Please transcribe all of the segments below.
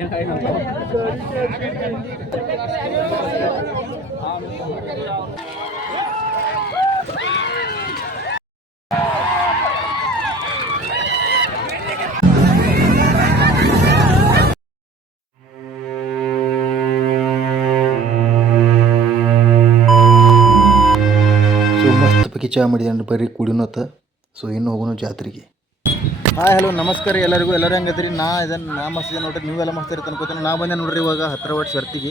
So ಮಸ್ತ್ ಬರಿ ಕುಡಿನೋತ so ಇನ್ನು ಹೋಗೋಣ ಜಾತ್ರೆಗೆ ಹಾಯ್ ಹಲೋ, ನಮಸ್ಕಾರ ಎಲ್ಲರಿಗೂ. ಎಲ್ಲರೂ ಹೆಂಗೈತ್ರಿ ನಾ ಇದನ್ನು ನಾ ಮಸ್ತಿದೆ ನೋಡ್ರಿ. ನೀವೆಲ್ಲ ಮಸ್ತ್ ಇರುತ್ತೆ ಅನ್ಕೋತೀನಿ. ನಾ ಬಂದೆ ನೋಡ್ರಿ ಇವಾಗ ಹತ್ತಿರ ಒಟ್ಟು ಸರ್ತಿಗೆ.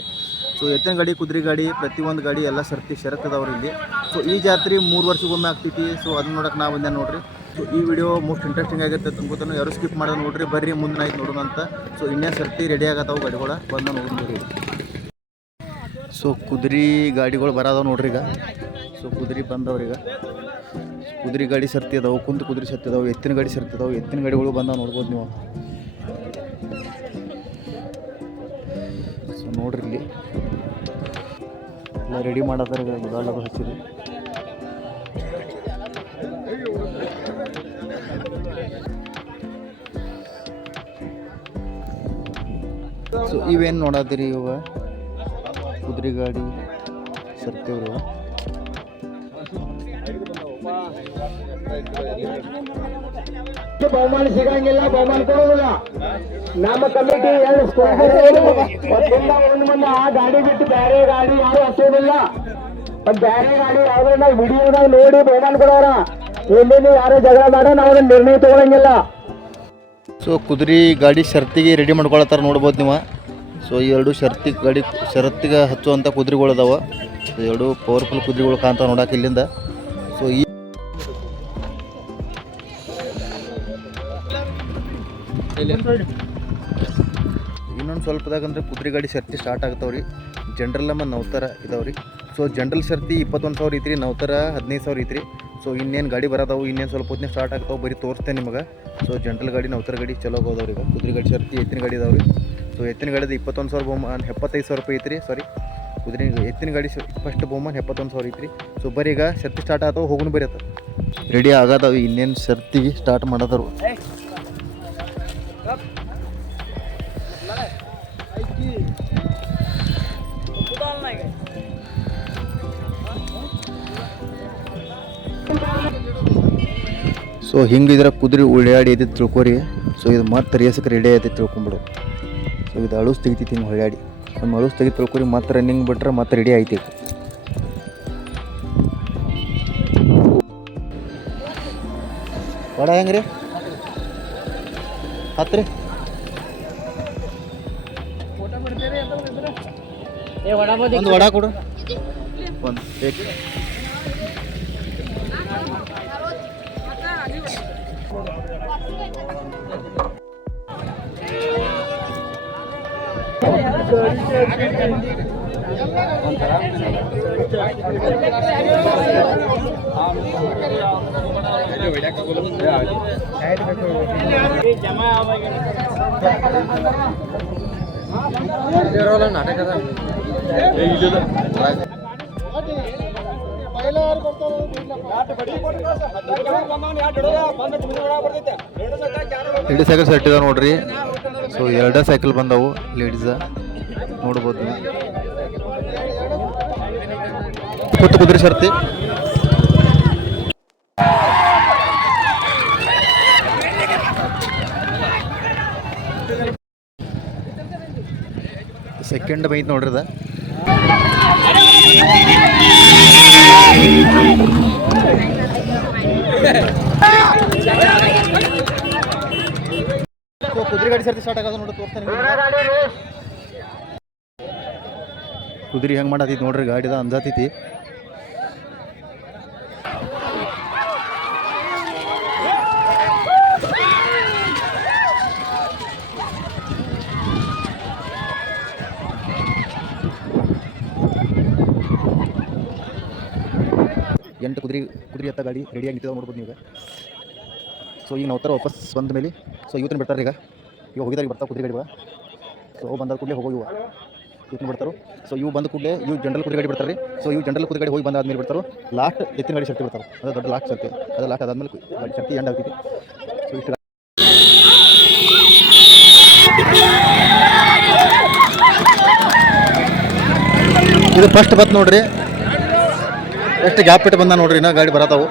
ಸೊ ಎತ್ತಿನ ಗಾಡಿ, ಕುದುರೆ ಗಾಡಿ, ಪ್ರತಿಯೊಂದು ಗಾಡಿ ಎಲ್ಲ ಸರ್ತಿ ಶರತ್ ಅದಾವ್ರಿ ಇಲ್ಲಿ. ಸೊ ಈ ಜಾತ್ರೆ ಮೂರು ವರ್ಷಕ್ಕೊಮ್ಮೆ ಆಗ್ತೈತಿ. ಸೊ ಅದನ್ನ ನೋಡಕ್ಕೆ ನಾ ಬಂದೆ ನೋಡ್ರಿ. ಸೊ ಈ ವಿಡಿಯೋ ಮೋಸ್ಟ್ ಇಂಟ್ರೆಸ್ಟಿಂಗ್ ಆಗಿರ್ತದೆ ಅನ್ಕೋತಾನೆ. ಯಾರು ಸ್ಕಿಪ್ ಮಾಡೋದು ನೋಡ್ರಿ. ಬರ್ರಿ ಮುಂದೆ ಆಯ್ತು ನೋಡೋಣ ಅಂತ. ಸೊ ಇನ್ನೇ ಸರ್ತಿ ರೆಡಿ ಆಗತ್ತಾವ ಗಾಡಿಗಳ? ಬಂದು ನೋಡ್ರಿ. ಸೊ ಕುದುರೆ ಗಾಡಿಗಳು ಬರೋದಾವ ನೋಡ್ರಿ ಈಗ. ಸೊ ಕುದುರೆ ಬಂದವ್ರೀಗ ಕುದುರೆ ಗಾಡಿ ಸರ್ತಿ ಅದಾವೆ, ಕುಂತು ಕುದುರೆ ಸರ್ತಿ ಅದಾವೆ, ಎತ್ತಿನ ಗಾಡಿ ಸರ್ತಿ ಅದಾವೆ, ಎತ್ತಿನ ಗಾಡಿಗಳು ಬಂದಾವೆ ನೋಡ್ಬೋದು ನೀವು. ಸೊ ನೋಡ್ರಿ ಇಲ್ಲಿ. ಎಲ್ಲ ರೆಡಿ ಮಾಡತ್ತಾರ ಗುಡಾಲದು ಹಚ್ಚಿರಿ. ಸೊ ಇವೇನು ನೋಡತ್ತೀರಿ ಇವಾಗ? ಕುದುರೆ ಗಾಡಿ ಸರ್ತಿವ್ರಿ ಬಹುಮಾನ ಸಿಗಂಗಿಲ್ಲ, ಬಹುಮಾನ ಕೊಡೋದಿಲ್ಲ ನಮ್ಮ ಕಮಿಟಿ ಎರಡು ಒಂದಿಂದ ಒಂದು ಮಂದಿ ಆ ಗಾಡಿ ಬಿಟ್ಟು ಬೇರೆ ಗಾಡಿ ಯಾರು ಮತ್ತ್ ಬೇರೆ ಗಾಡಿ ಯಾವ್ದ್ರ ವಿಡಿಯೋದಾಗ ನೋಡಿ ಬಹುಮಾನ ಕೊಡೋರ. ಎಲ್ಲಿ ಯಾರು ಜಗಳ ಮಾಡ, ನಾವು ನಿರ್ಣಯ ತಗೊಳಂಗಿಲ್ಲ. ಸೊ ಕುದುರೆ ಗಾಡಿ ಶರ್ತಿಗೆ ರೆಡಿ ಮಾಡ್ಕೊಳತ್ತಾರ ನೋಡ್ಬೋದು ನೀವು. ಸೊ ಎರಡು ಶರ್ತಿ ಗಾಡಿ ಶರತ್ತಿಗೆ ಹಚ್ಚುವಂಥ ಕುದುರೆಗಳು ಅದಾವ. ಸೊ ಎರಡು ಪವರ್ಫುಲ್ ಕುದುರೆಗಳು ಕಾಣ್ತಾವ ನೋಡಕ್ಕೆ ಇಲ್ಲಿಂದ. ಸೊ ಈ ಇನ್ನೊಂದು ಸ್ವಲ್ಪದಾಗಂದ್ರೆ ಕುದುರೆ ಗಾಡಿ ಸರ್ತಿ ಸ್ಟಾರ್ಟ್ ಆಗ್ತಾವೆ ರೀ ಜನರಲ್ ನಮ್ಮ ನೌತರ ರೀ ಸೊ ಜನರಲ್ ಸರ್ತಿ ಇಪ್ಪತ್ತೊಂದು ಸಾವಿರ ಐತ್ರಿ ನೌತರ ಹದಿನೈದು ಸಾವಿರ ಐತ್ರಿ. ಸೊ ಇನ್ನೇನು ಗಾಡಿ ಬರೋದಾವು ಇನ್ನೇನು ಸ್ವಲ್ಪ ಹೊತ್ತಿನ ಸ್ಟಾರ್ಟ್ ಆಗ್ತಾವೆ ಬರೀ ತೋರಿಸ್ತೇನೆ ನಿಮಗೆ. ಸೊ ಜನರಲ್ ಗಾಡಿ ನೌತರ ಗಾಡಿ ಚಲೋ ಹೋದವ್ರಿ ಈಗ ಕುದುರೆ ಗಾಡಿ ಸರ್ತಿ ಎತ್ತಿನ ಗಾಡಿ ಇದಾವ್ರಿ ಸೊ ಎತ್ತಿನ ಗಾಡಿದ ಇಪ್ಪತ್ತೊಂದು ಸಾವಿರ ಬಹುಮಾನ ಎಪ್ಪತ್ತೈದು ಸಾವಿರ ರೂಪಾಯಿ ಐತ್ರಿ ಸಾರಿ ಕುದುರೆ ಎತ್ತಿನ ಗಾಡಿ ಫಸ್ಟ್ ಬಹುಮಾನ ಎಪ್ಪತ್ತೊಂದು ಸಾವಿರ ಐತ್ರಿ. ಸೊ ಬರೀ ಈಗ ಸರ್ತಿ ಸ್ಟಾರ್ಟ್ ಆತಾವ ಹೋಗುನು ಬರೀ ರೆಡಿ ಆಗದಾವ ಇನ್ನೇನು ಸರ್ತಿ ಸ್ಟಾರ್ಟ್ ಮಾಡದರು ಸೊ ಹಿಂಗಿದ್ರೆ ಕುದುರೆ ಉಳ್ಳಾಡಿ ಐತಿ ತಿಳ್ಕೊರಿ. ಸೊ ಇದು ಮತ್ತೆ ರೇಸಕ್ಕೆ ರೆಡಿ ಐತಿ ತಿಳ್ಕೊಂಬಿಡು. ಸೊ ಇದು ಅಳುಸ್ ತೆಗಿತೈತಿ ಹಿಂಗೆ ಹೊಳ್ಳಾಡಿ ನಮ್ಮ ಅಳುಸ್ ತೆಗಿ ತಿಳ್ಕೊರಿ, ಮತ್ತೆ ರನ್ನಿಂಗ್ ಬಿಟ್ರೆ ಮತ್ತೆ ರೆಡಿ ಐತಿ. ಬಡ ವಡ ಹೆಂಗ್ರಿ ಹತ್ರಿ. ಒಂದು ವಡ ಕೊಡು. ಒಂದು ಎರಡು ಸೈಕಲ್ ಸೆಟ್ ಇದಾವೆ ನೋಡ್ರಿ. ಸೊ ಎರಡೇ ಸೈಕಲ್ ಬಂದವು ಲೇಡೀಸ್ ನೋಡ್ಬೋದು. ಕೂತು ಕುದುರೆ ಶರ್ತಿ. ಸೆಕೆಂಡ್ ಬೈತ್ ನೋಡ್ರಿ ಅದ ಸೊ ಕುದುರೆ ಗಾಡಿ ಸರ್ತಿ ಸ್ಟಾರ್ಟ್ ಆಗೋದು ನೋಡಿ ತೋರಿಸ್ತಾನೆ ಕುದುರೆ ಹೆಂಗೆ ಮಾಡತೈತಿ ನೋಡ್ರಿ ಗಾಡಿದ ಅಂಜಾತೈತಿ. ಎಂಟು ಕುದುರೆ ಕುದುರೆ ಎತ್ತ ಗಾಡಿ ರೆಡಿಯಾಗಿ ನಿಂತಿದ್ದಾವೆ ನೋಡ್ಬೋದು ನೀವು ಸೊ ಈಗ ನಾವು ಥರ ವಾಪಸ್ ಬಂದ ಮೇಲೆ ಸೊ ಇವತ್ತಿನ ಬಿಡ್ತಾರೆ ಈಗ? ಇವಾಗ ಹೋಗಿದಾಗ ಬರ್ತಾವೆ ಕುದುರೆ ಗಾಡಿ ಸೊ ಅವು ಬಂದ ಕೂಡಲೇ ಹೋಗೋ ಇವ. ಇವತ್ತಿನ ಬಿಡ್ತಾರೆ? ಸೊ ಇವು ಬಂದ ಕೂಡಲೇ, ಇವು ಜನರಲ್ ಕುದುರೆ ಗಾಡಿ ಬಿಡ್ತಾರೆ. ಸೊ ಇವು ಜನರಲ್ ಕುದುರೆ ಗಾಡಿ ಹೋಗಿ ಬಂದಾದ್ಮೇಲೆ ಬಿಡ್ತಾರೆ? ಲಾಸ್ಟ್ ಎತ್ತಿನ ಗಾಡಿ ಶಕ್ತಿ ಬಿಡ್ತಾರೆ? ಅದು ದೊಡ್ಡ ಲಾಸ್ಟ್ ಶಕ್ತಿ. ಅದು ಲಾಸ್ಟ್ ಅದಾದ್ಮೇಲೆ ಗಾಡಿ ಶಕ್ತಿ ಎಂಡ್ ಆಗ್ತಿದೆ ಸೊ ಇಷ್ಟು ಇದು ಫಸ್ಟ್ ಬತ್ ನೋಡ್ರಿ. ಎಷ್ಟು ಗ್ಯಾಪ್ ಇಟ್ಟು ಬಂದ ನೋಡ್ರಿ, ಇನ್ನ ಗಾಡಿ ಬರತಾವು.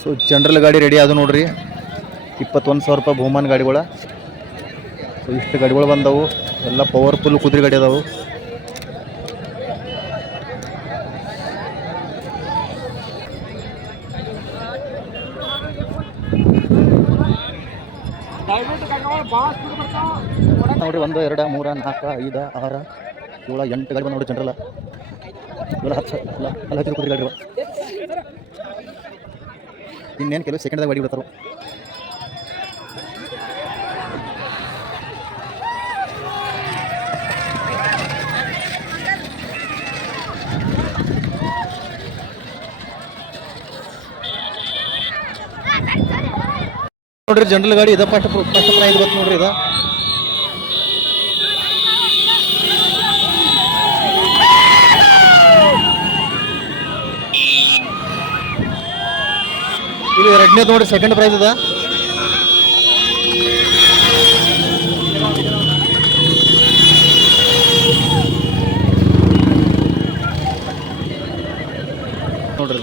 ಸೊ ಜನರಲ್ ಗಾಡಿ ರೆಡಿ ಆದ ನೋಡ್ರಿ. ಇಪ್ಪತ್ತೊಂದು ಸಾವಿರ ರೂಪಾಯಿ ಬಹುಮಾನ ಗಾಡಿಗಳ. ಸೊ ಇಷ್ಟು ಗಾಡಿಗಳು ಬಂದವು. ಎಲ್ಲ ಪವರ್ಫುಲ್ ಕುದುರೆ ಗಾಡಿ ಅದಾವು. ನೋಡ್ರಿ, ಒಂದು, ಎರಡು, ಮೂರ, ನಾಲ್ಕು, ಐದು, ಆರು, ಏಳು, ಎಂಟು ಗಾಡಿ ನೋಡ್ರಿ ಜನರಲ್ಲ. ಇವೆಲ್ಲ ಹತ್ತು ಅಲ್ಲ ಹತ್ತಿರ ಕುದುರೆ ಗಾಡಿ. ಇನ್ನೇನು ಕೆಲವು ಸೆಕೆಂಡ್ದಾಗ ಗಾಡಿ ಬಿಡ್ತಾರು. ನೋಡ್ರಿ, ಜನರಲ್ ಗಾಡಿ ಇದ ಫಸ್ಟ್ ಫಸ್ಟ್ ಪ್ರೈಸ್ ಬತ್ತು ನೋಡ್ರಿ ಇದ. ಇದು ಎರಡನೇದು ನೋಡಿ ಸೆಕೆಂಡ್ ಪ್ರೈಸ್ ಅದ ನೋಡ್ರಿ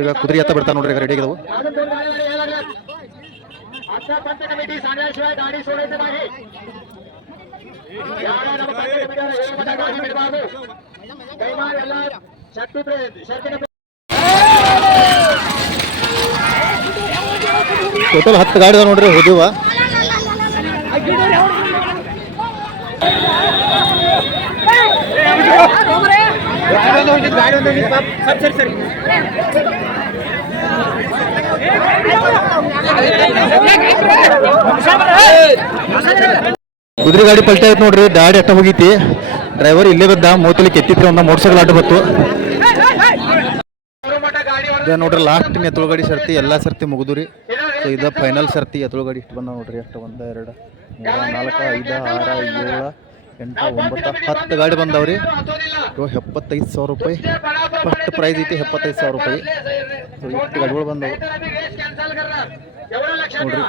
ಈಗ ಕುದುರೆ ಎತ್ತ ಬಿಡ್ತಾ ನೋಡ್ರಿ ರೆಡಿ ಆಗಿದಾವು. आता पंच कमिटी सांगल्याशिवाय गाडी सोडायचं नाही ಯಾರು ನಮ್ಮ पंच कमिटीवर ಏಳು ಮತ ಗಾಡಿ ಬಿಡಬಾರ್ದು ಕೈಮಾರ್ ಎಲ್ಲ ಶಕ್ತಿ ಪ್ರೇ- ಶಕ್ತಿನ ಟೋಟಲ್ ಹತ್ತು ಗಾಡಿ ಅದಾವ ನೋಡ್ರಿ ಹೋದಿವ ಕುದುರೆ ಗಾಡಿ ಪಲ್ಟಿ ಆಯ್ತು ನೋಡ್ರಿ, ದಾಡಿ ಅಟ್ಟ ಹೋಗಿತಿ. ಡ್ರೈವರ್ ಇಲ್ಲೇ ಬಿದ್ದ ಮೂತಲಿ ಕೆತ್ತಿತ್ತು ಒಂದ ಮೋಟರ್ ಸೈಕಲ್ ಅಡ್ಡ ಬತ್ತು ನೋಡ್ರಿ ಲಾಸ್ಟ್ ಎತ್ತಳು ಗಾಡಿ ಸರ್ತಿ, ಎಲ್ಲಾ ಸರ್ತಿ ಮುಗಿದ್ರಿ ಸೊ ಇದ ಫೈನಲ್ ಸರ್ತಿ ಎತ್ತಳು ಗಾಡಿ ಇಷ್ಟು ಬಂದ ನೋಡ್ರಿ, ಅಷ್ಟು ಒಂದ, ಎರಡು, ಮೂರ, ನಾಲ್ಕು, ಐದು, ಆರು, ಏಳು ಎಂಟು, ಒಂಬತ್ತು, ಹತ್ತು ಗಾಡಿ ಬಂದವ್ರಿ. ಎಪ್ಪತ್ತೈದು ಸಾವಿರ ರೂಪಾಯಿ. ಫಸ್ಟ್ ಪ್ರೈಸ್ ಐತಿ ಎಪ್ಪತ್ತೈದು ಸಾವಿರ ರೂಪಾಯಿ. ಎಷ್ಟು ಗಾಡಿಗಳು ಬಂದವು? ನೋಡ್ರಿ.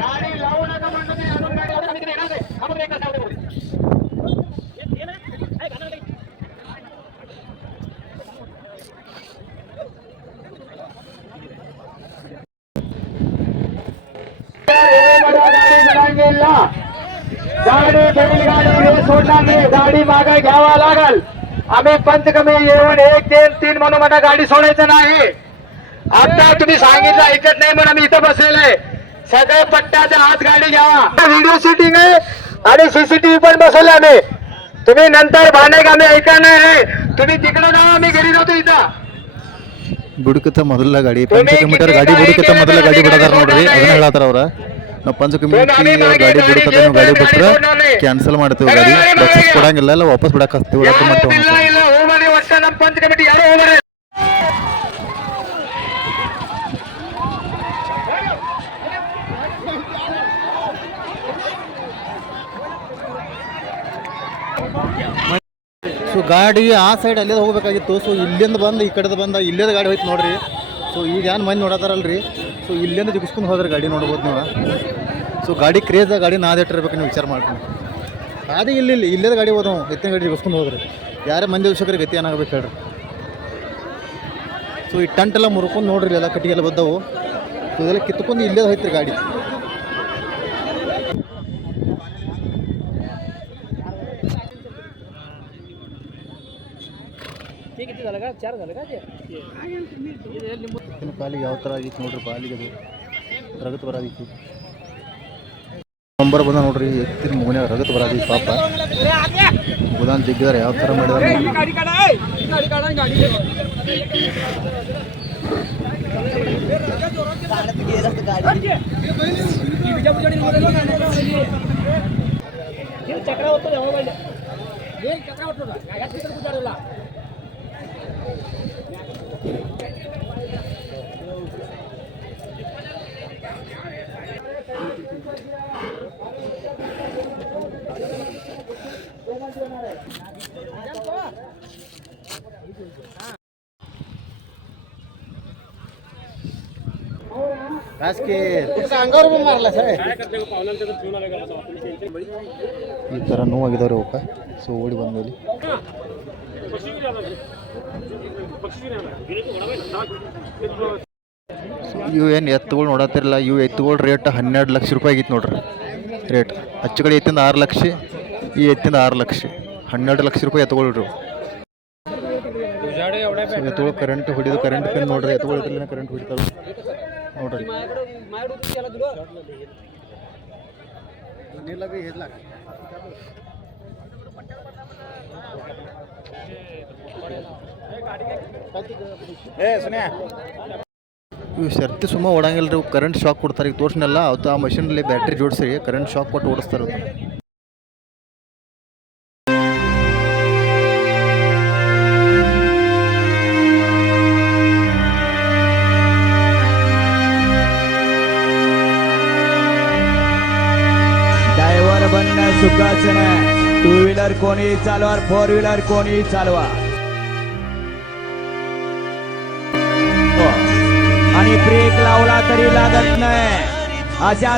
ಗಾಡಿ तुम्ही गाडी लावू नका म्हणलं तुम्ही अजून गाडी अजून आम्ही तिथे येणार नाही आपण एका सावलीमध्ये. गाडी जनांगीला. गाडी बैलगाडी रेस होणार नाही गाडी मागे घ्यावा लागल आम्ही पंचकमी येऊन एक तीन तीन म्हणून मला गाडी सोडायचं नाही आता तुम्ही सांगितलं ऐकत नाही म्हणून आम्ही इथं बसलेले सगळे पट्ट्याच्या आत गाडी घ्यावा व्हिडिओ शूटिंग आहे आणि सीसीटीव्ही पण बसवले आम्ही तुम्ही नंतर भांडे का आम्ही ऐका नाही तुम्ही तिकडे जावा आम्ही घरी जातो इथं ಬುಡಕತ್ತ ಮೊದಲ ಗಾಡಿ ಪಂಚ ಕಿಲೋಮೀಟರ್ ಗಾಡಿ ಬುಡಕತ್ತ ಮೊದಲ ಗಾಡಿ ಬಿಡದಾರ ನೋಡ್ರಿ ಅದನ್ನ ಹೇಳತ್ತಾರ ಅವ್ರ ನಾವು ಪಂಚ ಗಾಡಿ ಬಿಡ್ತದೆ ನೀವು ಗಾಡಿ ಬಿಟ್ರೆ ಕ್ಯಾನ್ಸಲ್ ಮಾಡ್ತೀವಿ ಗಾಡಿ. ಬಸ್ ಕೊಡಂಗಿಲ್ಲ ಇಲ್ಲ ವಾಪಸ್ ಬಿಡಕ್ಕೆ ಹಚ್ತೀವಿ ರದ್ದು ಮಾಡ್ತೀವಿ ಇಲ್ಲ ಇಲ್ಲ ಹೋಮರಿ ಒಟ್ಟ ನಮ್ಮ ಪಂಚ ಕಮಿಟಿ ಯಾರು ಹೋಮರಿ ಸೊ ಗಾಡಿ ಆ ಸೈಡ್ ಅಲ್ಲೇ ಹೋಗ್ಬೇಕಾಗಿತ್ತು. ಸೊ ಇಲ್ಲಿಂದ ಬಂದು ಈ ಕಡೆದು ಬಂದ ಇಲ್ಲದ ಗಾಡಿ ಹೋಯ್ತು ನೋಡ್ರಿ. ಸೊ ಈಗ ಏನು ಮಂದಿ ನೋಡತ್ತಾರಲ್ರಿ? ಸೊ ಇಲ್ಲಿಂದ ಜಿಗಿಸ್ಕೊಂಡು ಹೋದ್ರೆ ಗಾಡಿ ನೋಡ್ಬೋದು ನೀವು ಸೊ ಗಾಡಿ ಕ್ರೇಜ್ ಗಾಡಿ ನಾದಿಟ್ಟಿರ್ಬೇಕು ನೀವು ವಿಚಾರ ಮಾಡ್ಕೊಂಡು ಅದೇ ಇಲ್ಲಿ ಇಲ್ಲಿ ಇಲ್ಲದ ಗಾಡಿ ಹೋದವು ಎತ್ತಿನ ಗಾಡಿ ಜಿಗಿಸ್ಕೊಂಡು ಹೋದ್ರೆ. ಯಾರೇ ಮಂದಿ ದಿವಸಕ್ಕೆ ಗತಿ ಏನಾಗಬೇಕು ಹೇಳ್ರಿ. ಸೊ ಈ ಟೆಂಟ್ ಎಲ್ಲ ಮುರ್ಕೊಂಡು ನೋಡ್ರಿ ಎಲ್ಲ ಕಟ್ಟಿಗೆಲ್ಲ ಬದ್ದವು ಸೊ ಇದೆಲ್ಲ ಕಿತ್ಕೊಂಡು ಇಲ್ಲೇ ಹೋಯ್ತು ಗಾಡಿ. ಎತ್ತಿನ ಪಾಲಿಗೆ ಯಾವ ಥರ ಆಗಿತ್ತು ನೋಡ್ರಿ ಪಾಲಿಗೆ ಅದು? ರಗತ್ ಬರಾದಿತ್ತು. ನಂಬರ್ ಬಂದ ನೋಡ್ರಿ, ಎತ್ತಿನ ಮುಗನ್ಯಾಗ ರಗತ್ ಬರಾದಿ ಪಾಪ. ಗುದಾನ್ ಜಿಗ್ಗಿದಾರೆ ಯಾವ ಥರ ಮಾಡಿದಾರೆ ನೋಡ್ರಿ. ಕಾಸ್ಕಿ ಈ ಥರ ನೋವಾಗಿದ್ದಾರೆ ಅವಕ್ಕ ಸೊ ಓಡಿ ಬಂದಲ್ಲಿ ಇವು ಏನು ಎತ್ತುಗಳು ನೋಡತ್ತಿರಲ್ಲ ಇವು ಎತ್ತುಗಳ ರೇಟ್ ಹನ್ನೆರಡು ಲಕ್ಷ ರೂಪಾಯಿ ಆಗಿತ್ತು ನೋಡ್ರಿ. ರೇಟ್ ಹಚ್ಚು ಕಡೆ ಎತ್ತಿಂದ ಆರು ಲಕ್ಷ ಈ ಎತ್ತಿಂದ ಆರು ಲಕ್ಷ. ಹನ್ನೆರಡು ಲಕ್ಷ ರೂಪಾಯಿ ಎತ್ತುಗಳು ಸೊ ಎತ್ತುಗಳು ಕರೆಂಟ್ ಹೊಡಿದು ಕರೆಂಟ್ ಪೆನ್ ನೋಡ್ರಿ ಎತ್ತುಗಳು ಕರೆಂಟ್ ಹೊಡಿತಾವೆ. ನೋಡ್ರಿ. ಇವು ಶರ್ತಿ ಸುಮ್ಮ ಓಡಂಗಿಲ್ಲ ರೀ ಕರೆಂಟ್ ಶಾಕ್ ಕೊಡ್ತಾರೆ. ಈಗ ತೋರ್ಸ್ನಲ್ಲ ಅವತ್ತು ಆ ಮಷಿನಲ್ಲಿ ಬ್ಯಾಟ್ರಿ ಜೋಡಿಸಿ ಕರೆಂಟ್ ಶಾಕ್ ಕೊಟ್ಟು ಓಡಿಸ್ತಾರೆ. व्हीलर कोणी चालवा फोर व्हीलर कोणी चालवा आणि ब्रेक लावला तरी लागत नाही. अशा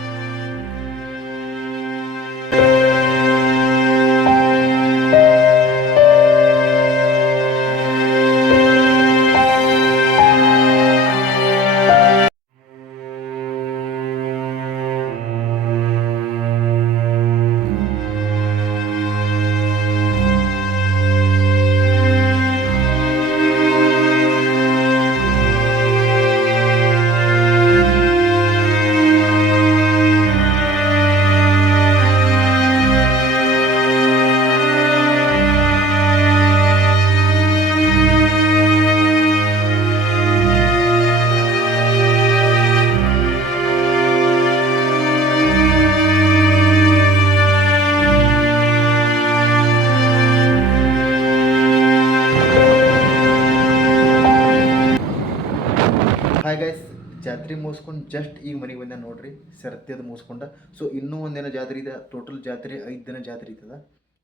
ಜಸ್ಟ್ ಈಗ ಮನೆಗೆ ಬಂದ ನೋಡ್ರಿ ಸರತ್ಯದ ಮುಗಿಸ್ಕೊಂಡ. ಸೊ ಇನ್ನೂ ಒಂದಿನ ಜಾತ್ರೆ ಇದೆ ಟೋಟಲ್ ಜಾತ್ರೆ ಐದು ದಿನ ಜಾತ್ರೆ ಇರ್ತದ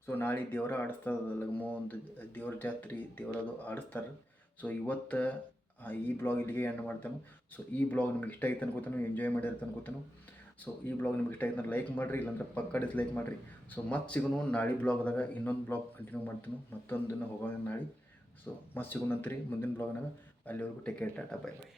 ಸೊ ನಾಳೆ ದೇವರ ಆಡಿಸ್ತದ ಲಗ್ಮೋ ಒಂದು ದೇವ್ರ ಜಾತ್ರೆ ದೇವರದು ಆಡಿಸ್ತಾರೆ. ಸೊ ಇವತ್ತು ಈ ಬ್ಲಾಗ್ ಇಲ್ಲಿಗೆ ಎಂಡ್ ಮಾಡ್ತಾನೆ. ಸೊ ಈ ಬ್ಲಾಗ್ ನಿಮ್ಗೆ ಇಷ್ಟ ಆಯ್ತು ಅನ್ಕೋತಾನು ಎಂಜಾಯ್ ಮಾಡಿರ್ತ ಅನ್ಕೋತಾನು. ಸೊ ಈ ಬ್ಲಾಗ್ ನಿಮ್ಗೆ ಇಷ್ಟ ಆಯ್ತು ಲೈಕ್ ಮಾಡಿರಿ, ಇಲ್ಲಾಂದ್ರೆ ಪಕ್ಕ ಡಿಸ್ಲೈಕ್ ಮಾಡಿರಿ. ಸೊ ಮತ್ತೆ ಸಿಗೋನು ನಾಳೆ ಬ್ಲಾಗ್ದಾಗ ಇನ್ನೊಂದು ಬ್ಲಾಗ್ ಕಂಟಿನ್ಯೂ ಮಾಡ್ತಾನು. ಮತ್ತೊಂದು ದಿನ ಹೋಗೋಣ ನಾಳೆ. ಸೊ ಮತ್ತೆ ಸಿಗೋಣಂತ್ರಿ ಮುಂದಿನ ಬ್ಲಾಗ್ನಾಗ ಅಲ್ಲಿವರೆಗೂ take care tata bye bye